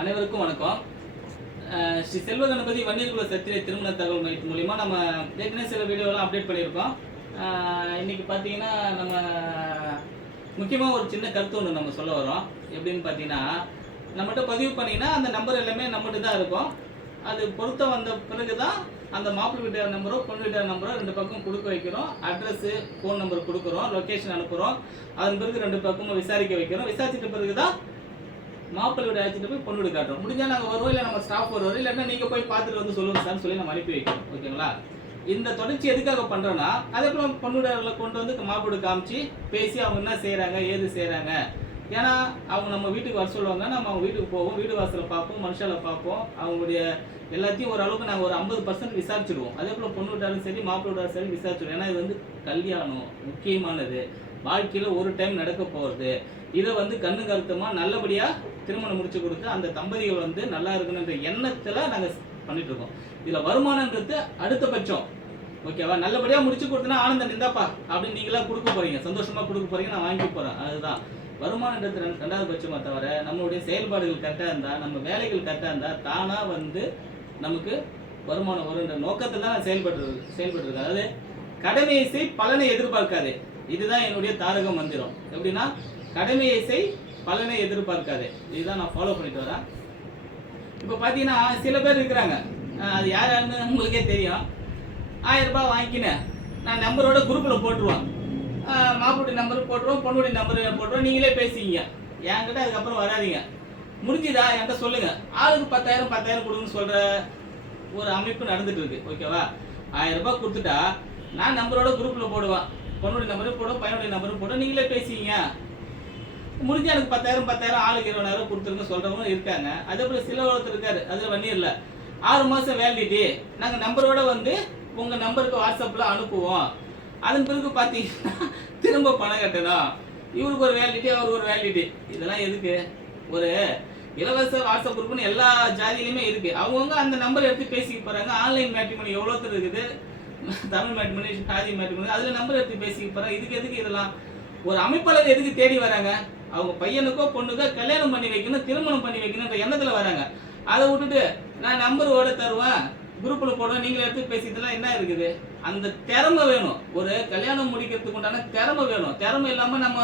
அனைவருக்கும் வணக்கம். ஸ்ரீ செல்வ கணபதி வன்னியர்குல சத்திரிய திருமண தகவல் மையத்தின் மூலிமா நம்ம ஏற்கனவே சில வீடியோலாம் அப்டேட் பண்ணியிருக்கோம். இன்னைக்கு பார்த்தீங்கன்னா நம்ம முக்கியமாக ஒரு சின்ன கருத்து ஒன்று நம்ம சொல்ல வரோம். எப்படின்னு பார்த்தீங்கன்னா, நம்மகிட்ட பதிவு பண்ணிங்கன்னா அந்த நம்பர் எல்லாமே நம்மகிட்ட தான் இருக்கும். அது பொருத்தம் வந்த பிறகு தான் அந்த மாப்பிள்ளை வீட்டார் நம்பரோ பொண்ணு வீட்டார் நம்பரோ ரெண்டு பக்கம் கொடுக்க வைக்கிறோம். அட்ரஸு ஃபோன் நம்பர் கொடுக்குறோம், லொக்கேஷன் அனுப்புகிறோம். அதன் பிறகு ரெண்டு பக்கமும் விசாரிக்க வைக்கிறோம். விசாரிச்சிட்ட பிறகு தான் மாப்பிள்ளை வீடு அழைச்சிட்டு போய் பொண்ணு வீடு காட்டுறோம். முடிஞ்சால் நாங்கள் வருவோம், இல்லை நம்ம ஸ்டாஃப் வருவோம், இல்லைன்னா நீங்கள் போய் பார்த்துட்டு வந்து சொல்லுங்க சார்னு சொல்லி நம்ம அனுப்பி வைக்கிறோம். ஓகேங்களா? இந்த தொடர்ச்சி எதுக்காக பண்ணுறோன்னா, அதே போல் பொண்ணு வீடுகளை கொண்டு வந்து மாப்பிள்ளை காமிச்சு பேசி அவங்க என்ன செய்கிறாங்க ஏது செய்கிறாங்க. ஏன்னா அவங்க நம்ம வீட்டுக்கு வர சொல்லுவாங்க, நம்ம அவங்க வீட்டுக்கு போவோம், வீடு வாசலை பார்ப்போம், மனுஷாலை பார்ப்போம், அவங்களுடைய எல்லாத்தையும் ஓரளவுக்கு நாங்கள் ஒரு 50% விசாரிச்சுடுவோம். அதே போல் பொண்ணு வீட்டாலும் சரி மாப்பிள்ளை வீட்டாலும் சரி விசாரிச்சுடுவோம். ஏன்னா இது வந்து கல்யாணம் முக்கியமானது, வாழ்க்கையில் ஒரு டைம் நடக்க போகிறது. இதை வந்து கண்ணு கருத்துமாக நல்லபடியாக திருமணம் முடிச்சு கொடுத்து அந்த தம்பதிகள் வந்து நல்லா இருக்கணுன்ற எண்ணத்தில் நாங்கள் பண்ணிட்டு இருக்கோம். இதில் வருமானன்றது அடுத்த பட்சம். ஓகேவா? நல்லபடியாக முடிச்சு கொடுத்தனா ஆனந்தம் இருந்தாப்பா அப்படின்னு நீங்களாம் கொடுக்க போறீங்க, சந்தோஷமாக கொடுக்க போறீங்க, நான் வாங்கி போகிறேன். அதுதான் வருமானன்றது ரெண்டாவது பட்சமாக தவிர நம்மளுடைய செயல்பாடுகள் கரெக்டாக இருந்தால், நம்ம வேலைகள் கரெக்டாக இருந்தால் தானாக வந்து நமக்கு வருமானம் வருன்ற நோக்கத்தில் தான் செயல்பட்டு அதாவது கடமையை செய் பலனை எதிர்பார்க்காது. இதுதான் என்னுடைய தாரக மந்திரம். எப்படின்னா, கடமையை செய் பலனை எதிர்பார்க்காது. இதுதான் நான் ஃபாலோ பண்ணிட்டு வரேன். இப்போ பார்த்தீங்கன்னா சில பேர் இருக்கிறாங்க, அது யாருன்னு உங்களுக்கே தெரியும். 1000 ரூபாய் வாங்கிக்கினேன், நான் நம்பரோட குரூப்பில் போட்டுருவேன், மாப்பிள்ளை நம்பர் போட்டுருவோம், பொண்ணுடைய நம்பர் போட்டுருவோம், நீங்களே பேசிக்கிங்க, என்கிட்ட அதுக்கப்புறம் வராதிங்க. முடிஞ்சுதா என்கிட்ட சொல்லுங்க. ஆளுக்கு 10,000 கொடுங்கன்னு சொல்ற ஒரு அமைப்பு நடந்துட்டு இருக்கு. ஓகேவா? 1000 ரூபாய் கொடுத்துட்டா நான் நம்பரோட குரூப்பில் போடுவேன், பொண்ணுடைய நம்பரும் போடுவோம், பையனுடைய நம்பரும் போடுவோம், நீங்களே பேசிக்கிங்க. முடிஞ்சு எனக்கு 10,000 ஆளுக்கு 20,000 கொடுத்துருங்க சொல்றவங்க இருக்காங்க. அதே போல சில ஒருத்தர் இருக்காரு, அதுல வன்னியர்ல 6 மாசம் வேலிடிட்டி, நாங்க நம்பரோட வந்து உங்க நம்பருக்கு வாட்ஸ்அப்ல அனுப்புவோம், அதன் பிறகு பாத்தீங்கன்னா திரும்ப பணம் கட்டணும். இவருக்கு ஒரு வேலிடிட்டி, அவருக்கு ஒரு வேலிடிட்டி. இதெல்லாம் எதுக்கு? ஒரு இலவச வாட்ஸ்அப் குரூப்னு எல்லா ஜாதியிலுமே இருக்கு. அவங்கவுங்க அந்த நம்பர் எடுத்து பேசிக்க போறாங்க. ஆன்லைன் மேட்ரிமோனி எவ்வளோ இருக்குது, தமிழ் மேட்ரிமோனி, ஷாதி மேட்ரிமோனி, அதுல நம்பர் எடுத்து பேசிக்க போறாங்க. இதுக்கு இதெல்லாம் ஒரு அமைப்பாளர் எதுக்கு தேடி வராங்க? அவங்க பையனுக்கோ பொண்ணுக்கோ கல்யாணம் பண்ணி வைக்கணும், திருமணம் பண்ணி வைக்கணும்ன்ற எண்ணத்துல வராங்க. அதை விட்டுட்டு நான் நம்பரோட தருவேன், குரூப்ல போடுவேன், நீங்களே எடுத்து பேசிட்டுலாம் என்ன இருக்குது? அந்த திறமை வேணும். ஒரு கல்யாணம் முடிக்கிறதுக்கு உண்டான திறமை வேணும். திறமை இல்லாம நம்ம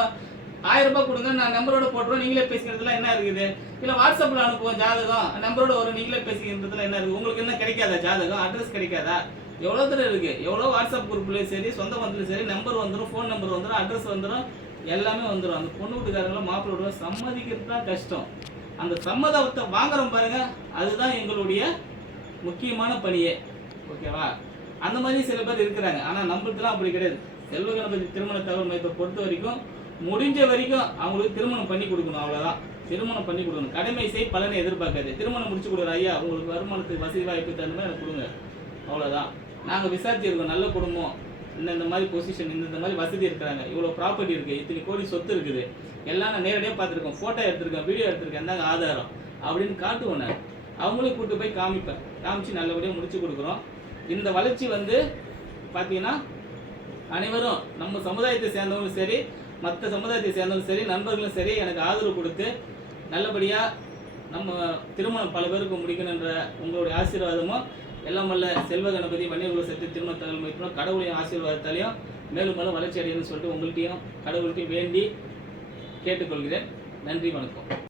1000 ரூபாய் கொடுங்க, நான் நம்பரோட போட்டுருவோம், நீங்களே பேசிக்கிறதுலாம் என்ன இருக்குது? இல்லை வாட்ஸ்அப்ல அனுப்புவோம் ஜாதகம், நம்பரோட வரும், நீங்களே பேசிக்கிறதுல என்ன இருக்குது? உங்களுக்கு என்ன கிடைக்காதா? ஜாதகம் அட்ரஸ் கிடைக்காதா? எவ்வளோ தூரம் இருக்கு? எவ்வளோ வாட்ஸ்அப் குரூப்லயும் சரி, சொந்த பந்தத்துலையும் சரி, நம்பர் வந்துடும், ஃபோன் நம்பர் வந்துடும், அட்ரஸ் வந்துடும், எல்லாமே வந்துடும். அந்த பொண்ணு வீட்டுக்காரங்களும் மாப்பிள்ளை வீட்டுல சம்மதிக்கிறது தான் கஷ்டம். அந்த சம்மதத்தை வாங்குறோம் பாருங்க, அதுதான் எங்களுடைய முக்கியமான பணியே. ஓகேவா? அந்த மாதிரி சில பேர் இருக்கிறாங்க. ஆனா நம்மளுக்குலாம் அப்படி கிடையாது. செல்வ கணபதி திருமண தகவல் மையத்தை பொறுத்த வரைக்கும் முடிஞ்ச வரைக்கும் அவங்களுக்கு திருமணம் பண்ணி கொடுக்கணும். அவ்வளவுதான், திருமணம் பண்ணி கொடுக்கணும். கடமை செய் பலனை எதிர்பார்க்காது. திருமணம் முடிச்சு கொடுக்குற ஐயா, உங்களுக்கு வருமானத்துக்கு வசதி வாய்ப்பு தகுந்த மாதிரி எனக்கு கொடுங்க, அவ்வளவுதான். நாங்கள் விசாரிச்சிருக்கோம், நல்ல குடும்பம், இந்த மாதிரி பொசிஷன், இந்த மாதிரி வசதி இருக்கிறாங்க, இவ்வளோ ப்ராப்பர்ட்டி இருக்குது, இத்தனை கோடி சொத்து இருக்குது, எல்லாம் நான் நேரடியாக பார்த்துருக்கோம், ஃபோட்டோ எடுத்திருக்கேன், வீடியோ எடுத்திருக்கேன், தாங்க ஆதாரம் அப்படின்னு காட்டுவோம். நான் அவங்களும் கூப்பிட்டு போய் காமிப்பேன், காமிச்சு நல்லபடியாக முடிச்சு கொடுக்குறோம். இந்த வளர்ச்சி வந்து பார்த்தீங்கன்னா அனைவரும் நம்ம சமுதாயத்தை சேர்ந்தவங்களும் சரி, மற்ற சமுதாயத்தை சேர்ந்தவங்களும் சரி, நண்பர்களும் சரி எனக்கு ஆதரவு கொடுத்து நல்லபடியாக நம்ம திருமணம் பல பேருக்கு முடிக்கணுன்ற உங்களுடைய ஆசீர்வாதமும் எல்லாம் வல்ல செல்வ கணபதி வன்னியர்குல சத்திரிய திருமண தகவல் மையத்திலும் கடவுளையும் ஆசீர்வாதத்தாலையும் மேலும் மேலும் வளர்ச்சி அடையணும்னு சொல்லிட்டு உங்கள்கிட்டையும் கடவுள்கிட்டையும் வேண்டி கேட்டுக்கொள்கிறேன். நன்றி, வணக்கம்.